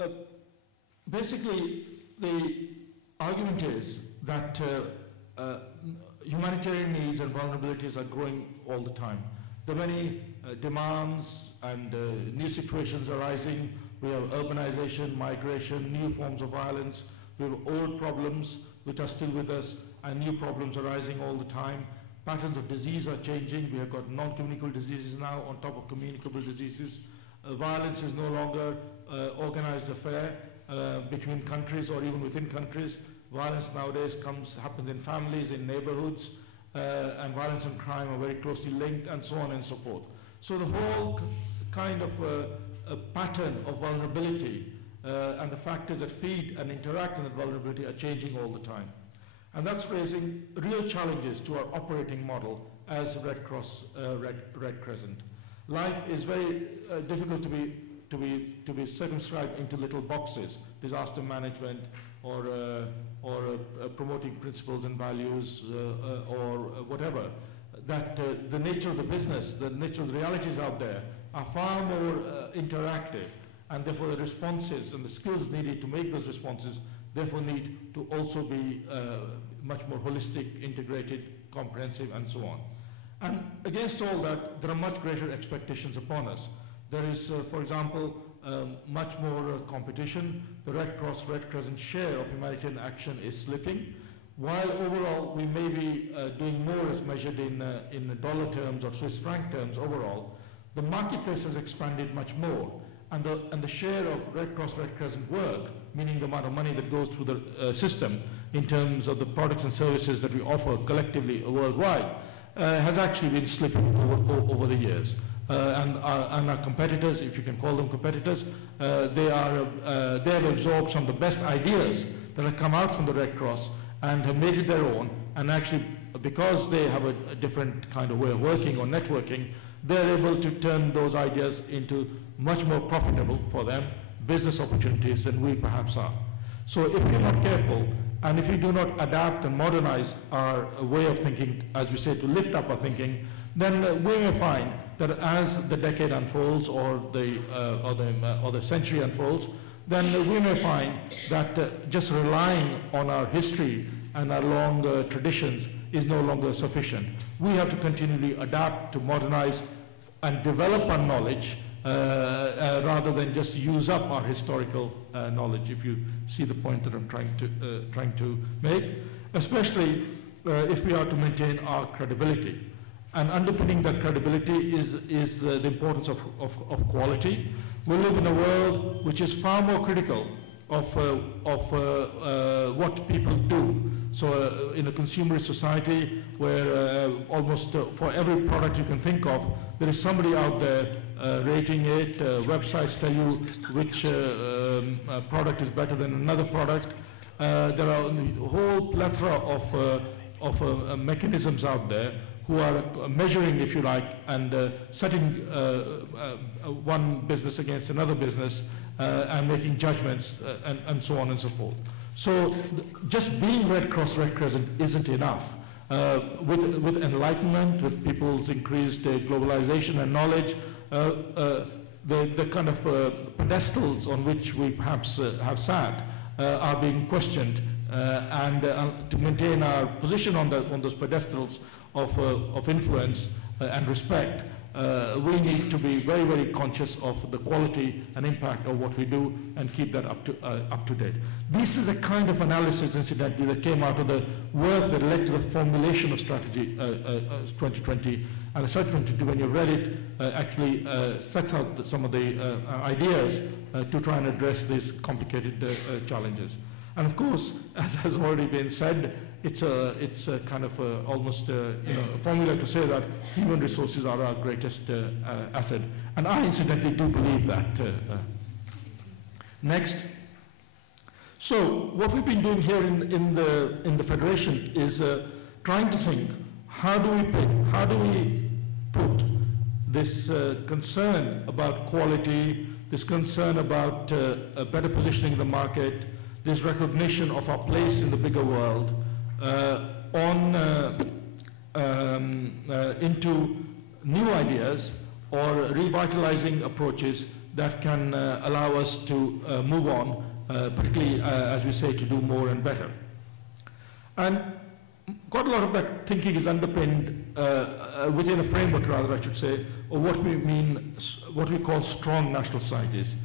Uh, Basically, the argument is that humanitarian needs and vulnerabilities are growing all the time. There are many demands and new situations arising. We have urbanization, migration, new forms of violence. We have old problems which are still with us, and new problems arising all the time. Patterns of disease are changing. We have got non-communicable diseases now on top of communicable diseases. Violence is no longer organized affair between countries or even within countries. Violence nowadays happens in families, in neighborhoods, and violence and crime are very closely linked, and so on and so forth. So the whole kind of a pattern of vulnerability and the factors that feed and interact in that vulnerability are changing all the time. And that's raising real challenges to our operating model as Red Cross, Red Crescent. Life is very difficult to be circumscribed into little boxes, disaster management, or promoting principles and values, or whatever. That the nature of the business, the nature of the realities out there are far more interactive, and therefore the responses and the skills needed to make those responses therefore need to also be much more holistic, integrated, comprehensive, and so on. And against all that, there are much greater expectations upon us. There is, for example, much more competition. The Red Cross, Red Crescent share of humanitarian action is slipping. While overall we may be doing more as measured in dollar terms or Swiss franc terms overall, the marketplace has expanded much more. And the share of Red Cross, Red Crescent work, meaning the amount of money that goes through the system in terms of the products and services that we offer collectively worldwide, has actually been slipping over the years. And our competitors, if you can call them competitors, they have absorbed some of the best ideas that have come out from the Red Cross and have made it their own. And actually, because they have a different kind of way of working or networking, they're able to turn those ideas into much more profitable for them business opportunities than we perhaps are. So if we're not careful, and if we do not adapt and modernize our way of thinking, as we say, to lift up our thinking, then we may find that as the decade unfolds or the century unfolds, then we may find that just relying on our history and our long traditions is no longer sufficient. We have to continually adapt, to modernize, and develop our knowledge rather than just use up our historical knowledge, if you see the point that I'm trying to make, especially if we are to maintain our credibility. And underpinning that credibility is the importance of quality. We live in a world which is far more critical of what people do. So in a consumerist society where almost for every product you can think of, there is somebody out there rating it. Websites tell you which product is better than another product. There are a whole plethora of mechanisms out there who are measuring, if you like, and setting one business against another business and making judgments and so on and so forth. So just being Red Cross, Red Crescent isn't enough. With enlightenment, with people's increased globalization and knowledge, the kind of pedestals on which we perhaps have sat are being questioned, and to maintain our position on those pedestals of influence and respect, we need to be very, very conscious of the quality and impact of what we do and keep that up to date. This is a kind of analysis, incidentally, that came out of the work that led to the formulation of Strategy 2020. And the Strategy 2020, when you read it, actually sets out some of the ideas to try and address these complicated challenges. And of course, as has already been said, it's a kind of almost a formula to say that human resources are our greatest asset. And I incidentally do believe that. Next. So what we've been doing here in the Federation is trying to think, how do we put this concern about quality, this concern about a better positioning in the market, this recognition of our place in the bigger world, into new ideas or revitalizing approaches that can allow us to move on, particularly, as we say, to do more and better. And quite a lot of that thinking is underpinned within a framework, rather, I should say, of what we mean, what we call strong national societies.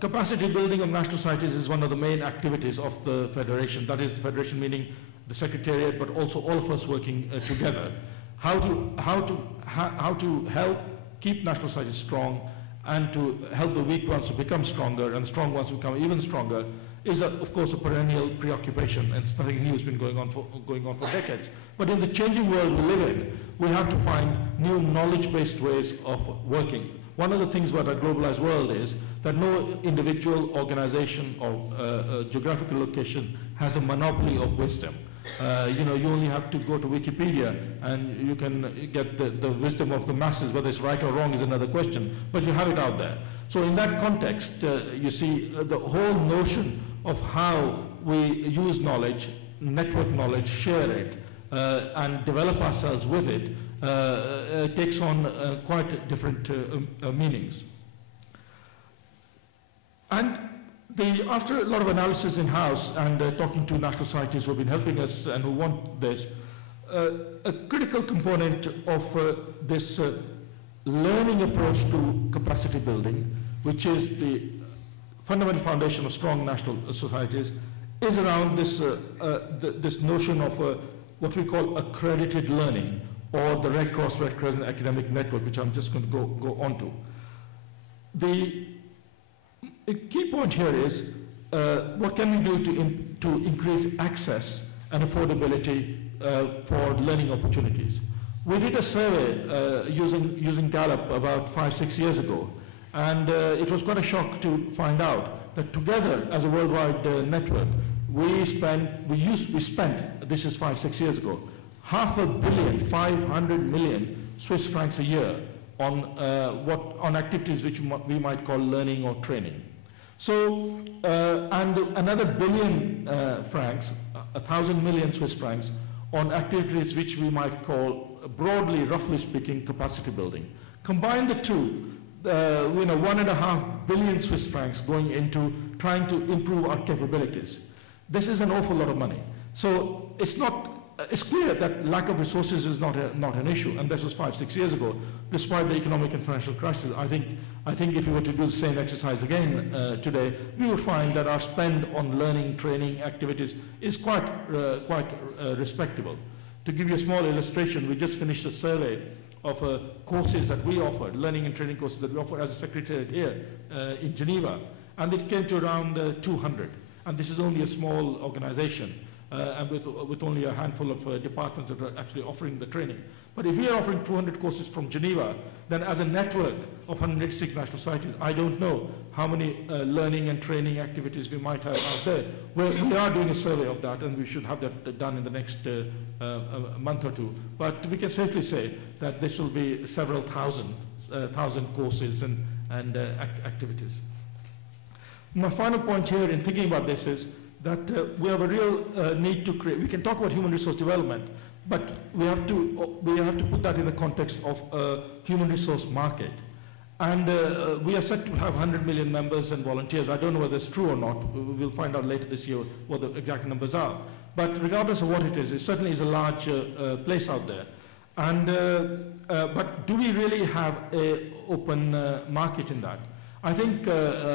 Capacity building of national societies is one of the main activities of the Federation. That is, the Federation meaning the Secretariat, but also all of us working together. How to help keep national societies strong and to help the weak ones to become stronger and the strong ones to become even stronger is, of course, a perennial preoccupation, and it's nothing new. It's been going on for decades. But in the changing world we live in, we have to find new knowledge-based ways of working. One of the things about our globalized world is that no individual, organization, or geographical location has a monopoly of wisdom. You only have to go to Wikipedia and you can get the wisdom of the masses. Whether it's right or wrong is another question, but you have it out there. So in that context, you see the whole notion of how we use knowledge, network knowledge, share it, and develop ourselves with it, takes on quite different meanings. And after a lot of analysis in-house and talking to national societies who have been helping us and who want this, a critical component of this learning approach to capacity building, which is the fundamental foundation of strong national societies, is around this, this notion of what we call accredited learning, or the Red Cross, Red Crescent academic network, which I'm just going to go on to. The key point here is what can we do to increase access and affordability for learning opportunities. We did a survey using Gallup about 5-6 years ago, and it was quite a shock to find out that together as a worldwide network, we spent, this is 5-6 years ago, 500 million Swiss francs a year on activities which we might call learning or training. So, and another billion francs, 1,000 million Swiss francs, on activities which we might call, broadly, roughly speaking, capacity building. Combine the two, 1.5 billion Swiss francs going into trying to improve our capabilities. This is an awful lot of money. So it's clear that lack of resources is not an issue, and this was 5-6 years ago. Despite the economic and financial crisis, I think if we were to do the same exercise again today, we would find that our spend on learning, training activities is quite respectable. To give you a small illustration, we just finished a survey of courses that we offered, learning and training courses that we offer as a secretariat here in Geneva, and it came to around 200. And this is only a small organization. And with only a handful of departments that are actually offering the training. But if we are offering 200 courses from Geneva, then as a network of 186 national societies, I don't know how many learning and training activities we might have out there. We are doing a survey of that, and we should have that done in the next month or two. But we can safely say that this will be several thousand courses and activities. My final point here in thinking about this is that we have a real need to create. We can talk about human resource development, but we have to put that in the context of a human resource market. And we are set to have 100 million members and volunteers. I don't know whether it's true or not. We'll find out later this year what the exact numbers are. But regardless of what it certainly is a large place out there. And but do we really have an open market in that? I think here,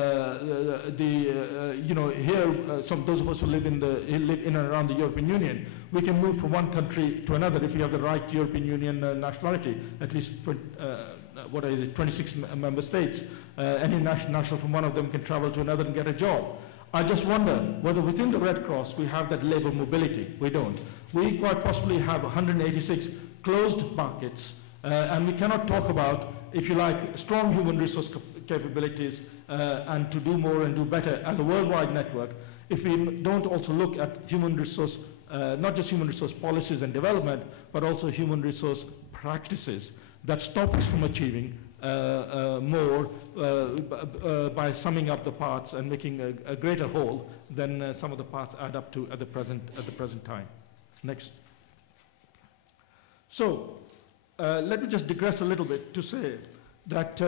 those of us who live in and around the European Union, we can move from one country to another if we have the right European Union nationality, at least 26 member states. Any national from one of them can travel to another and get a job. I just wonder whether within the Red Cross we have that labor mobility. We don't. We quite possibly have 186 closed markets, and we cannot talk about, if you like, strong human resource capabilities and to do more and do better as a worldwide network if we don't also look at human resource, not just human resource policies and development, but also human resource practices that stop us from achieving more by summing up the parts and making a greater whole than some of the parts add up to at the present time. Next. So let me just digress a little bit to say that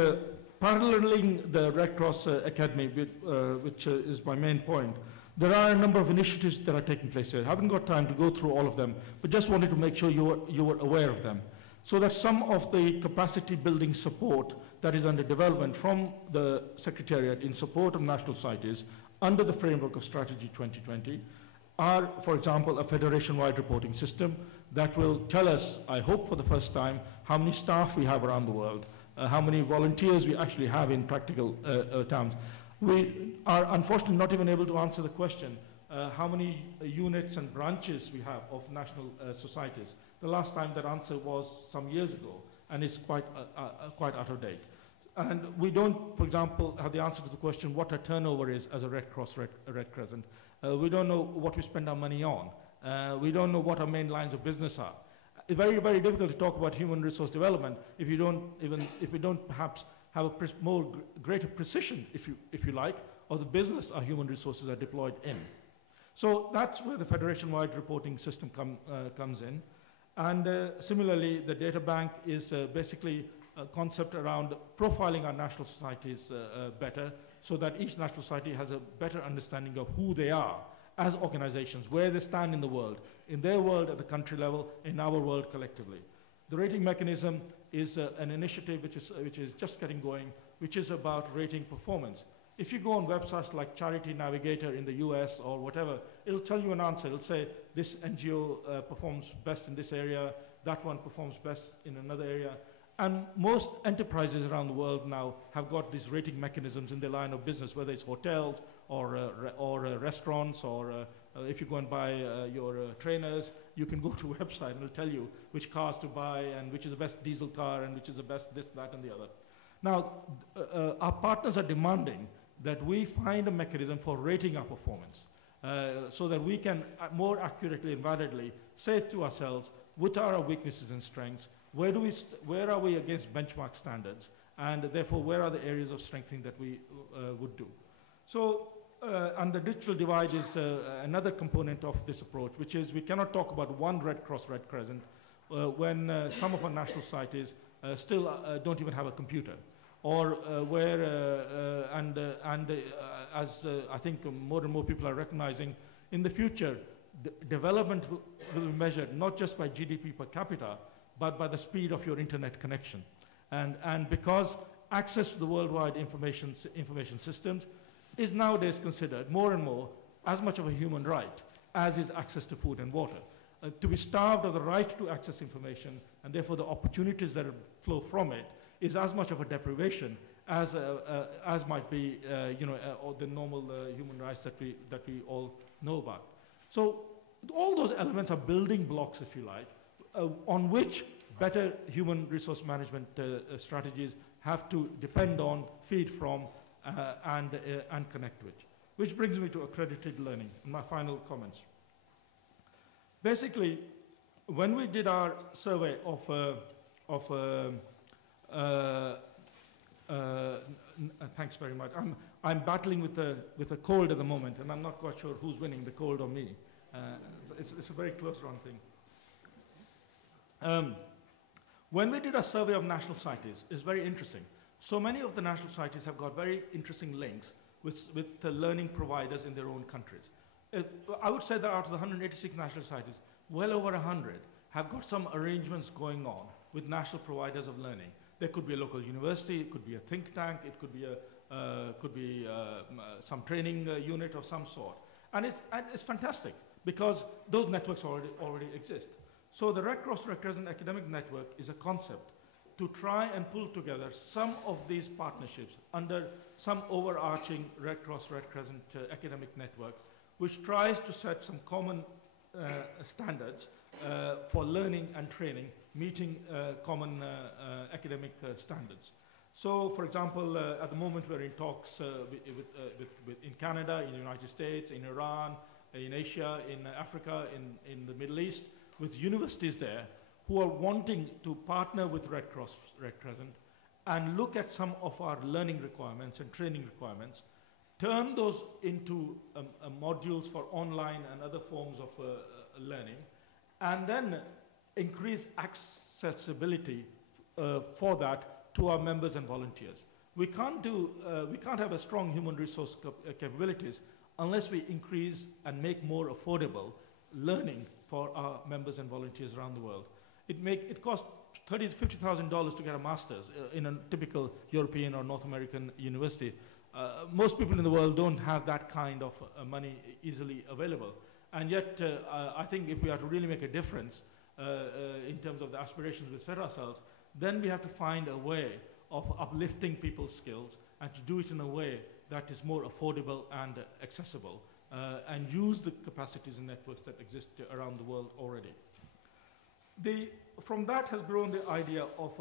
paralleling the Red Cross Academy, which is my main point, there are a number of initiatives that are taking place here. I haven't got time to go through all of them, but just wanted to make sure you were aware of them. So that some of the capacity building support that is under development from the Secretariat in support of national societies under the framework of Strategy 2020 are, for example, a federation-wide reporting system that will tell us, I hope for the first time, how many staff we have around the world, how many volunteers we actually have in practical terms. We are unfortunately not even able to answer the question, how many units and branches we have of national societies. The last time that answer was some years ago, and it's quite out of date. And we don't, for example, have the answer to the question what our turnover is as a Red Cross, Red Crescent. We don't know what we spend our money on. We don't know what our main lines of business are. It's very, very difficult to talk about human resource development if we don't perhaps have a greater precision, if you like, of the business our human resources are deployed in. So that's where the federation-wide reporting system comes in. And similarly, the data bank is basically a concept around profiling our national societies better, so that each national society has a better understanding of who they are as organizations, where they stand in the world, in their world at the country level, in our world collectively. The rating mechanism is an initiative which is just getting going, which is about rating performance. If you go on websites like Charity Navigator in the US or whatever, it'll tell you an answer. It'll say, this NGO performs best in this area, that one performs best in another area. And most enterprises around the world now have got these rating mechanisms in their line of business, whether it's hotels or restaurants, or if you go and buy your trainers, you can go to a website and it'll tell you which cars to buy and which is the best diesel car and which is the best this, that, and the other. Now, our partners are demanding that we find a mechanism for rating our performance so that we can more accurately and validly say to ourselves, what are our weaknesses and strengths? Where are we against benchmark standards? And therefore, where are the areas of strengthening that we would do? So, and the digital divide is another component of this approach, which is we cannot talk about one Red Cross, Red Crescent when some of our national societies still don't even have a computer. Or as I think more and more people are recognizing, in the future, development will be measured not just by GDP per capita, but by the speed of your internet connection. And because access to the worldwide information systems is nowadays considered more and more as much of a human right as is access to food and water. To be starved of the right to access information, and therefore the opportunities that flow from it, is as much of a deprivation as might be the normal human rights that we all know about. So all those elements are building blocks, if you like, on which better human resource management strategies have to depend on, feed from, and connect with. Which brings me to accredited learning, and my final comments. Basically, when we did our survey thanks very much. I'm battling with a cold at the moment, and I'm not quite sure who's winning, the cold or me. It's a very close run thing. When we did a survey of national societies, it's very interesting. So many of the national societies have got very interesting links with the learning providers in their own countries. I would say that out of the 186 national societies, well over 100 have got some arrangements going on with national providers of learning. There could be a local university, it could be a think tank, it could be some training unit of some sort. And it's fantastic because those networks already exist. So the Red Cross Red Crescent Academic Network is a concept to try and pull together some of these partnerships under some overarching Red Cross Red Crescent academic network, which tries to set some common standards for learning and training, meeting common academic standards. So, for example, at the moment we're in talks in Canada, in the United States, in Iran, in Asia, in Africa, in the Middle East, with universities there who are wanting to partner with Red Cross Red Crescent and look at some of our learning requirements and training requirements, turn those into modules for online and other forms of learning, and then increase accessibility for that to our members and volunteers. We can't have a strong human resource capabilities unless we increase and make more affordable learning for our members and volunteers around the world. It costs $30,000 to $50,000 to get a master's in a typical European or North American university. Most people in the world don't have that kind of money easily available. And yet, I think if we are to really make a difference in terms of the aspirations we set ourselves, then we have to find a way of uplifting people's skills and to do it in a way that is more affordable and accessible, and use the capacities and networks that exist around the world already. From that has grown the idea of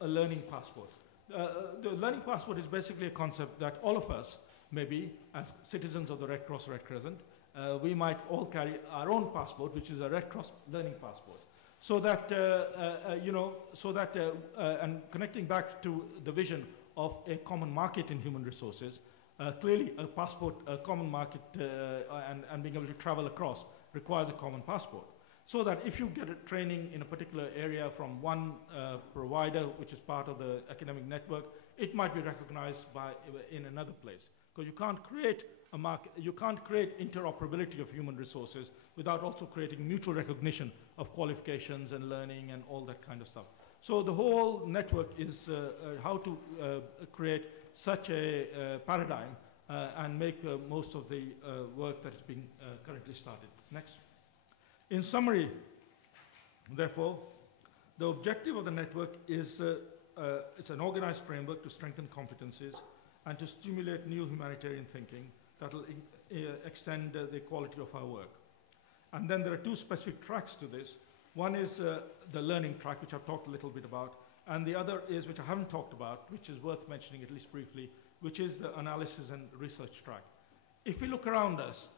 a learning passport. The learning passport is basically a concept that all of us, maybe as citizens of the Red Cross Red Crescent, we might all carry our own passport, which is a Red Cross learning passport. So that, and connecting back to the vision of a common market in human resources, clearly a passport, a common market, and being able to travel across requires a common passport. So that if you get a training in a particular area from one provider, which is part of the academic network, it might be recognized in another place. Because you can't create a market, you can't create interoperability of human resources without also creating mutual recognition of qualifications and learning and all that kind of stuff. So the whole network is how to create such a paradigm and make most of the work that is being currently started. Next. In summary, therefore, the objective of the network is it's an organized framework to strengthen competencies and to stimulate new humanitarian thinking that will extend the quality of our work. And then there are two specific tracks to this. One is the learning track, which I've talked a little bit about, and the other is, which I haven't talked about, which is worth mentioning at least briefly, which is the analysis and research track. If we look around us,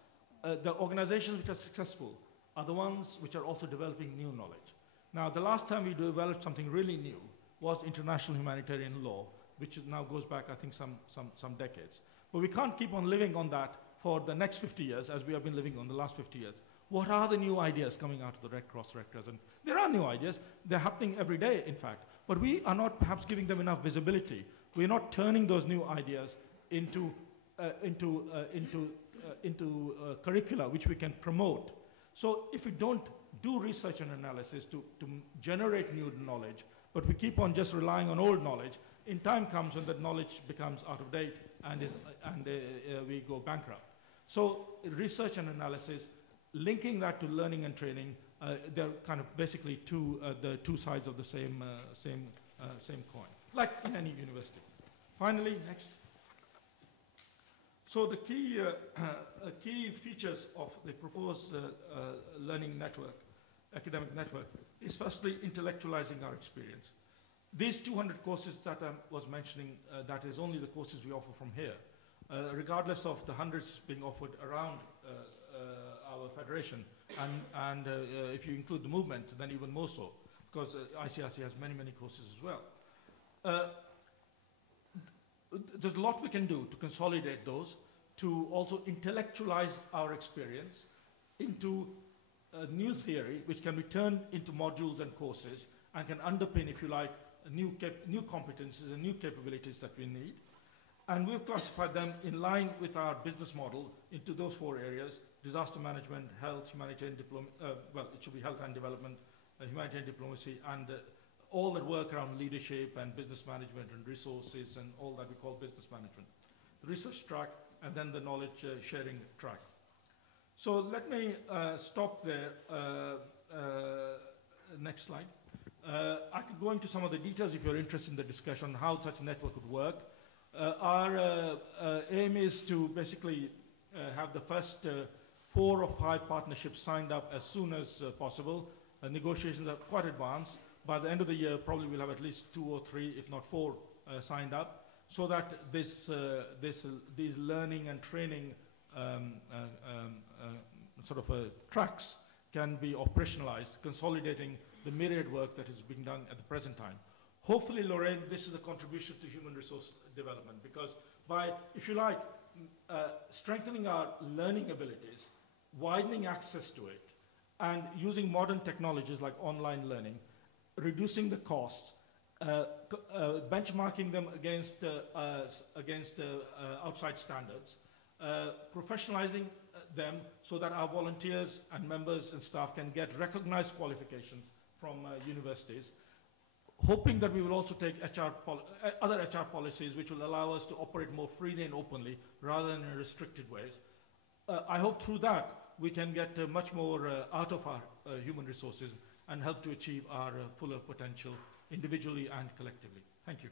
the organizations which are successful are the ones which are also developing new knowledge. Now, the last time we developed something really new was international humanitarian law, which now goes back, I think, some decades. But we can't keep on living on that for the next 50 years, as we have been living on the last 50 years. What are the new ideas coming out of the Red Cross, Red Crescent? There are new ideas. They're happening every day, in fact. But we are not perhaps giving them enough visibility. We're not turning those new ideas into curricula which we can promote. So if we don't do research and analysis to generate new knowledge, but we keep on just relying on old knowledge, in time comes when that knowledge becomes out of date and we go bankrupt. So research and analysis, linking that to learning and training, they're kind of basically the two sides of the same coin, like in any university. Finally, next. So the key features of the proposed learning network, academic network, is firstly intellectualizing our experience. These 200 courses that I was mentioning, that is only the courses we offer from here, regardless of the hundreds being offered around our federation, and if you include the movement, then even more so, because ICRC has many, many courses as well. There's a lot we can do to consolidate those, to also intellectualize our experience into a new theory, which can be turned into modules and courses, and can underpin, if you like, new competencies and new capabilities that we need. And we've classified them in line with our business model into those 4 areas: disaster management, health, humanitarian diplomacy, well, it should be health and development, humanitarian diplomacy, and all that work around leadership and business management and resources and all that we call business management. The research track, and then the knowledge sharing track. So let me stop there. Next slide. I could go into some of the details if you're interested in the discussion on how such a network would work. Our aim is to basically have the first 4 or 5 partnerships signed up as soon as possible. Negotiations are quite advanced. By the end of the year, probably we'll have at least 2 or 3, if not 4, signed up, so that these learning and training tracks can be operationalized, consolidating the myriad work that is being done at the present time. Hopefully, Lorraine, this is a contribution to human resource development, because by, if you like, strengthening our learning abilities, widening access to it, and using modern technologies like online learning, reducing the costs, benchmarking them against, outside standards, professionalizing them so that our volunteers and members and staff can get recognized qualifications from universities, hoping that we will also take other HR policies which will allow us to operate more freely and openly rather than in restricted ways. I hope through that we can get much more out of our human resources and help to achieve our fuller potential individually and collectively. Thank you.